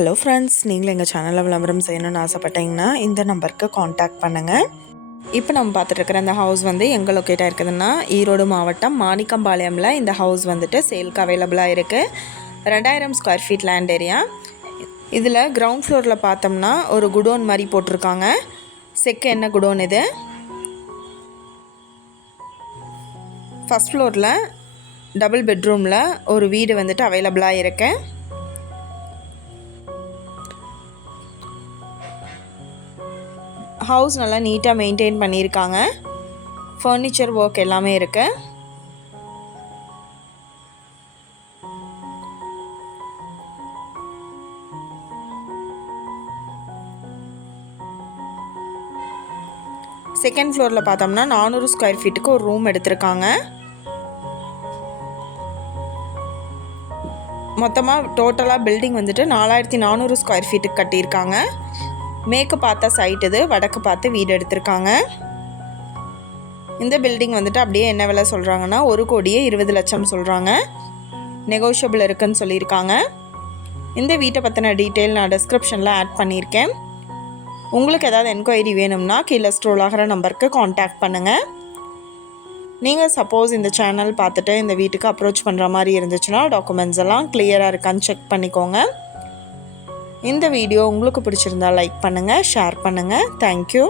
Hello friends, நீங்களும் எங்கள் சேனலில் விளம்பரம் செய்யணும்னு ஆசைப்பட்டீங்கன்னா இந்த நம்பருக்கு காண்டாக்ட் பண்ணுங்கள். இப்போ நம்ம பார்த்துட்ருக்கிற இந்த ஹவுஸ் எங்கே லொக்கேட்டாக இருக்குதுன்னா ஈரோடு மாவட்டம் மாணிக்கம்பாளையமில் இந்த ஹவுஸ் சேலுக்கு அவைலபிளாக இருக்குது. 2000 ஸ்கொயர் ஃபீட் லேண்ட் ஏரியா. இதில் கிரவுண்ட் ஃப்ளோரில் பார்த்தோம்னா ஒரு குடோன் மாதிரி போட்டிருக்காங்க. செக்கு என்ன குடோன் இது. ஃபஸ்ட் ஃப்ளோரில் டபுள் பெட்ரூமில் ஒரு வீடு அவைலபிளாக இருக்குது. ஹவுஸ் நல்லா நீட்டாக மெயின்டைன் பண்ணியிருக்காங்க. ஃபர்னிச்சர் ஒர்க் எல்லாமே இருக்குது. செகண்ட் ஃப்ளோரில் பார்த்தோம்னா 400 ஸ்கொயர் ஃபீட்டுக்கு ஒரு ரூம் எடுத்திருக்காங்க. மொத்தமாக டோட்டலாக பில்டிங் 4400 ஸ்கொயர் ஃபீட்டுக்கு கட்டியிருக்காங்க. மேற்கு பார்த்த சைட் இது, வடக்கு பார்த்து வீடு எடுத்திருக்காங்க. இந்த பில்டிங் அப்படியே என்ன விலை சொல்கிறாங்கன்னா 1,20,00,000 சொல்கிறாங்க. நெகோஷியபிள் இருக்குன்னு சொல்லியிருக்காங்க. இந்த வீட்டை பற்றின டீட்டெயில் நான் டிஸ்கிரிப்ஷனில் ஆட் பண்ணியிருக்கேன். உங்களுக்கு ஏதாவது என்கொயரி வேணும்னா கீழே ஸ்க்ரோல் ஆகிற நம்பருக்கு காண்டாக்ட் பண்ணுங்கள். நீங்கள் சப்போஸ் இந்த சேனல் பார்த்துட்டு இந்த வீட்டுக்கு அப்ரோச் பண்ணுற மாதிரி இருந்துச்சுன்னா டாக்குமெண்ட்ஸ் எல்லாம் கிளியராக இருக்கான்னு செக் பண்ணிக்கோங்க. இந்த வீடியோ உங்களுக்கு பிடிச்சிருந்தா லைக் பண்ணுங்கள், ஷேர் பண்ணுங்கள். தேங்க்யூ.